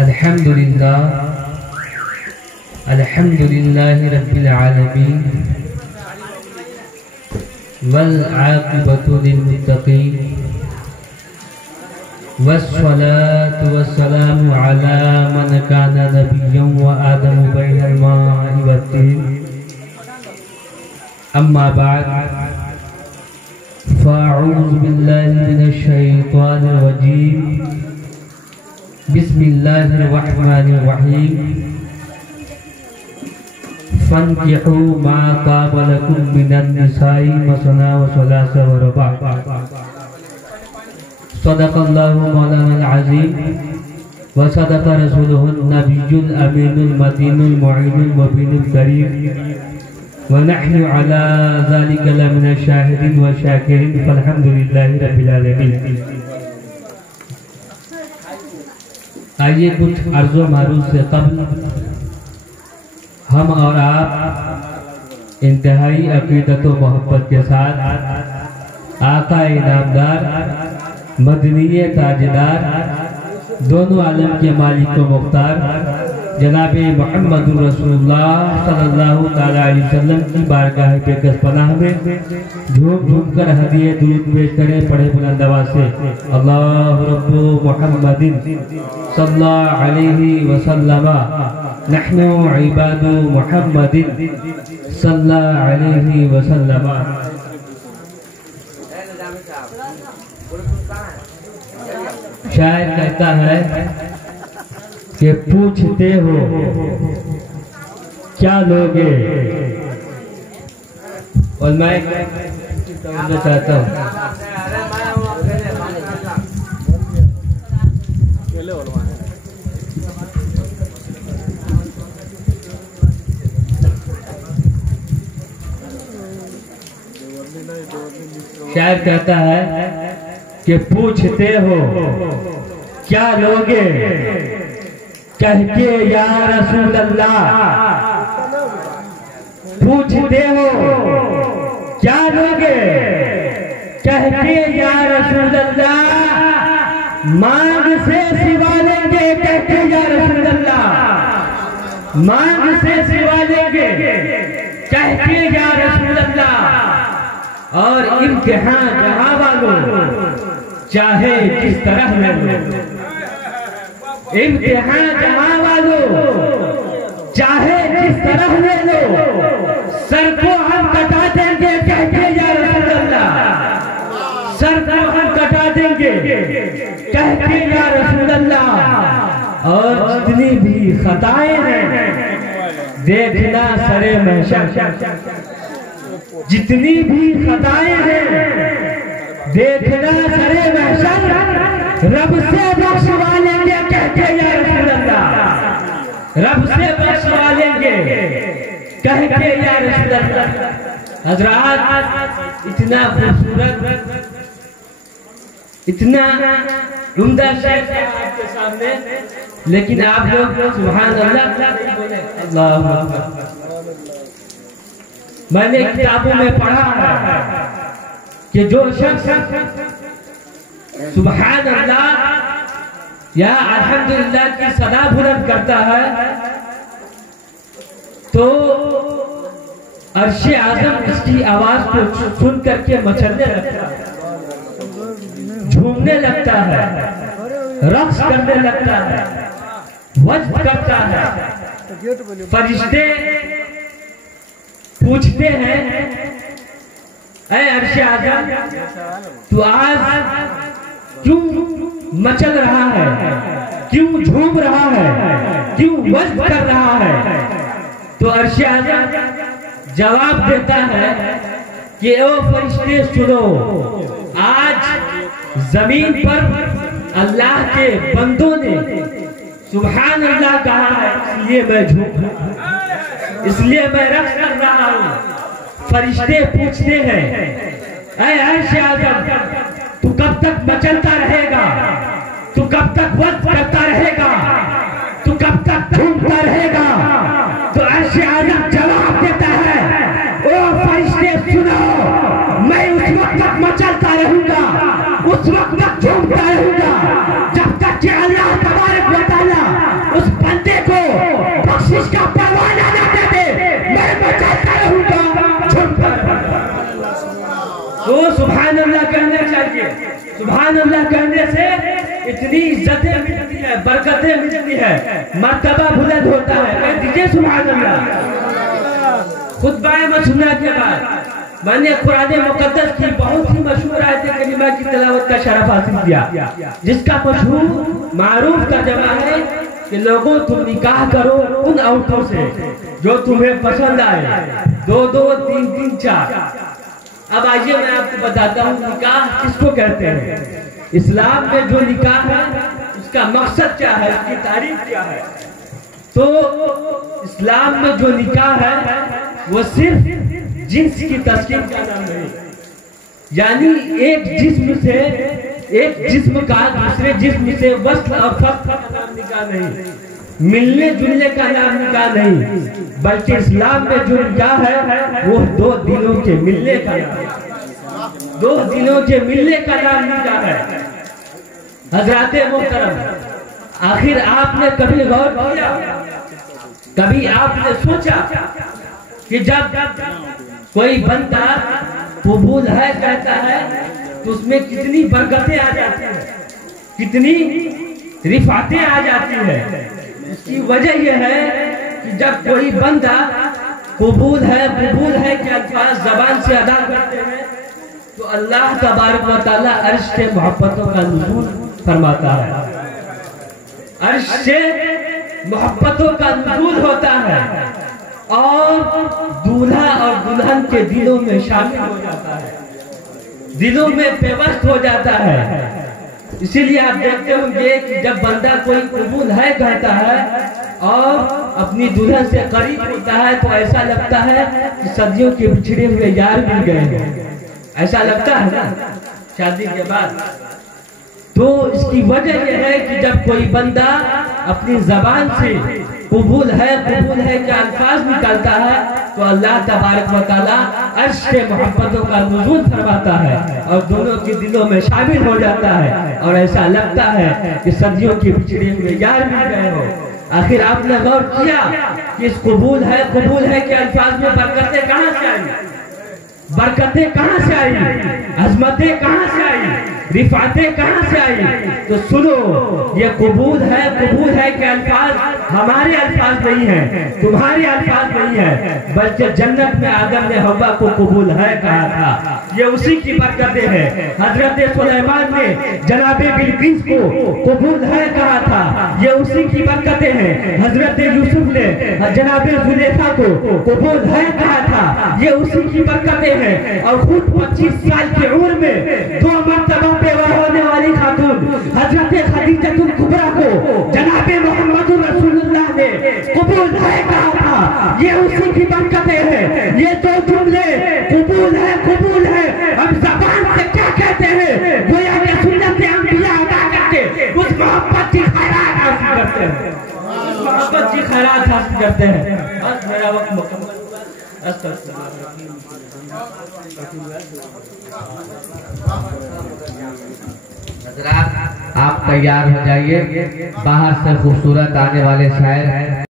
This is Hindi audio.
अल्हम्दुलिल्लाह अल्हम्दुलिल्लाहि रब्बिल आलमीन वल आक़िबतु लिल मुत्तक़ीन वस्सलातु वस्सलामु अला मन काना नबिय्यन व आदमु बैनल माइ वत्तीन अम्मा बाद फ़अऊज़ु बिल्लाहि मिनश शैतानिर रजीम बिस्मिल्लाहिर रहमानिर रहीम फन्किहू मा ताब लकुम मिनन निसाई मसना व सलासा व रुबा सदक़ल्लाहु मौलाना अज़ीम व सदक़ रसूलुहुन नबियुल अमीनुल मतीनुल मुईनुल मुबीनुल करीम व नहनु अला ज़ालिका लमिनश शाहिदीन व शाकिरीन फल्हम्दुलिल्लाहि रब्बिल आलमीन। आइए कुछ अर्ज़ो मारूफ से कब्ल हम और आप इंतहाई अक़ीदत व मोहब्बत के साथ आका इनामदार मदनीय ताजदार दोनों आलम के मालिक व मुख्तार जनाब मुहम्मदुर रसूलुल्लाह सल्लल्लाहु तआला अलैहि वसल्लम की बारगाह बेकस पनाह में झूम झूम कर हदिये दूध पेश करें। पढ़े बुलंद आवाज़ से अल्लाहु रब्बु मुहम्मदिन सल्लल्लाहु अलैहि वसल्लम नहनु इबादु मुहम्मदिन सल्लल्लाहु अलैहि वसल्लम। शायर कहता है कि पूछते हो क्या लोगे, और मैं कहना चाहता हूँ शायर कहता है कि पूछते हो क्या लोगे कह के या रसूल अल्लाह, पूछते हो क्या लोगे कह के या रसूल अल्लाह, मांग से सिवा लेंगे कह के या रसूल अल्लाह, मांग से सिवा लेंगे कह के या रसूल अल्लाह। और इम्तिहान जहां वालों चाहे किस तरह ले लो, इम्तिहान जहां वालों चाहे जिस तरह ले लो, सर को हम कटा देंगे कह के या रसूल अल्लाह, सर को हम कटा देंगे कह के या रसूल अल्लाह। और जितनी भी खताएं हैं देखना सरे महशर, जितनी भी खताएं हैं देखना सरे महशर, रब से बख्शवा लेंगे कह के या रसूल अल्लाह, रब से बख्शवा लेंगे कह के या रसूल अल्लाह। हज़रात इतना खूबसूरत इतना उम्दा शेर आपके सामने, लेकिन आप लोग सुभान अल्लाह अल्लाह। मैंने किताबों में पढ़ा है कि जो शख्स सुभान अल्लाह या अल्हम्दुलिल्लाह की सदा बुलंद करता है तो अर्शे आज़म इसकी आवाज को सुन करके मचलने लगता है, झूमने लगता है, रक्स करने लगता है, वज्द करता है। फरिश्ते पूछते हैं ऐ अर्शे आज़म तू आज क्यों मचल रहा है, क्यों झूम रहा है, क्यों वज्द कर रहा है? तो अर्शे आज़म जवाब देता है कि ओ फरिश्ते सुनो, आज जमीन पर अल्लाह के बंदों ने सुभान अल्लाह कहा है, इसलिए मैं झूम, इसलिए मैं रक्स कर रहा हूँ। फरिश्ते पूछते हैं ऐ अर्शे आज़म तू कब तक मचलता रहेगा, तू कब तक वज्द करता रहेगा, तू कब तक झूमता रहेगा? तो अर्शे आज़म जवाब देता है ओ फरिश्ते सुनो, मैं उस वक्त तक मचलता रहूंगा, उस वक्त कि अल्लाह तबारक व तआला उस बंदे को बख्शिश का परवाना न दे दे, मैं बचाता रहूंगा छुपकर। तो सुभान अल्लाह कहना चाहिए। सुभान अल्लाह कहने से इतनी इज्जतें मिलती है, बरकतें मिलती है, मर्तबा बुलंद होता है। कह दीजिए सुभान अल्लाह। खुतबा मसनूना के बाद मैंने कुरान मुकद्दस की बहुत ही मशहूर आयत करीमा की तिलावत का शरफ हासिल किया, जिसका मशहूर मारूफ तर्जुमा है कि लोगों तुम निकाह करो उन औरतों से जो तुम्हें पसंद आए, 2 2 3 3 4। अब आइए मैं आपको बताता हूँ निकाह किसको कहते हैं। इस्लाम में जो निकाह है उसका मकसद क्या है, उसकी तारीफ क्या है। तो इस्लाम में जो निकाह है वो सिर्फ जिन्स की तस्कीन का नाम नहीं, यानी एक जिस्म से एक जिस्म का दूसरे जिस्म से वस्ल और फस्ल का नाम निकाह नहीं, मिलने जुलने का नाम निकाह नहीं, बल्कि इस्लाम में जो निकाह है वो 2 दिलों के मिलने का नाम, 2 दिलों के मिलने का नाम निकाह है। हजराते मोहतरम, आखिर आपने कभी गौर किया, कभी आपने सोचा कि जब कोई बंदा कबूल है कहता है तो उसमें कितनी बरकतें आ जाती है, कितनी रिफातें आ जाती है। इसकी वजह यह है कि जब कोई बंदा कबूल है के अल्फाज जबान से अदा करते हैं तो अल्लाह तबारक व तआला अर्श से मोहब्बतों का नुज़ूल फरमाता है, अर्श से मोहब्बतों का नुज़ूल होता है और दूल्हा और दुल्हन के दिलों में शामिल हो जाता है, दिलों में पेवस्त हो जाता है। इसीलिए आप देखते होंगे कि जब बंदा कोई कबूल है कहता है और अपनी दुल्हन से करीब होता है तो ऐसा लगता है कि सदियों के बिछड़े हुए यार मिल गए हैं, ऐसा लगता है ना शादी के बाद। तो इसकी वजह यह है कि जब कोई बंदा अपनी जबान से कबूल है के अल्फाज निकालता है तो अल्लाह तबारक व तआला अर्श से मोहब्बतों का नुज़ूल फरमाता है और दोनों के दिलों में शामिल हो जाता है और ऐसा लगता है कि सदियों के बिछड़े हुए यार मिल गए हो। आखिर आपने गौर किया कि इस कबूल है के अल्फाज में बरकतें कहाँ से आई, बरकतें कहाँ से आई, अजमतें कहाँ से आई, रिफातें कहाँ से आई। तो सुनो, ये कबूल है के अल्फाज हमारे अल्फाज नहीं है, तुम्हारे अल्फाज नहीं है, बल्कि जन्नत में आदम ने हव्वा को कबूल है कहा था, ये उसी की बरकतें हैं। हजरत सुलेमान ने जनाबे बिलकिस को कबूल है कहा था, ये उसी की बरकतें हैं। हजरत यूसुफ ने जनाबे जुलेखा को कबूल है कहा था, ये उसी की बरकतें हैं। और खुद 25 साल की उम्र में 2 मरतबा बेवा होने वाली खातून हजरत खदीजतुल कुबरा को जनाबे मोहम्मद रसूलुल्लाह ने कबूल है कहा था, ये उसी की बरकतें हैं। ये 2 जुमले कबूल है हम ज़बान से क्या कहते हैं, गोया कि सुन्नत अंबिया अदा करके उस मोहब्बत की खैरात हासिल करते हैं, उस मोहब्बत की खैरात हासिल करते हैं। बस मेरा वक्त मुकम्मल हुआ। आप तैयार हो जाइए, बाहर से खूबसूरत आने वाले शायर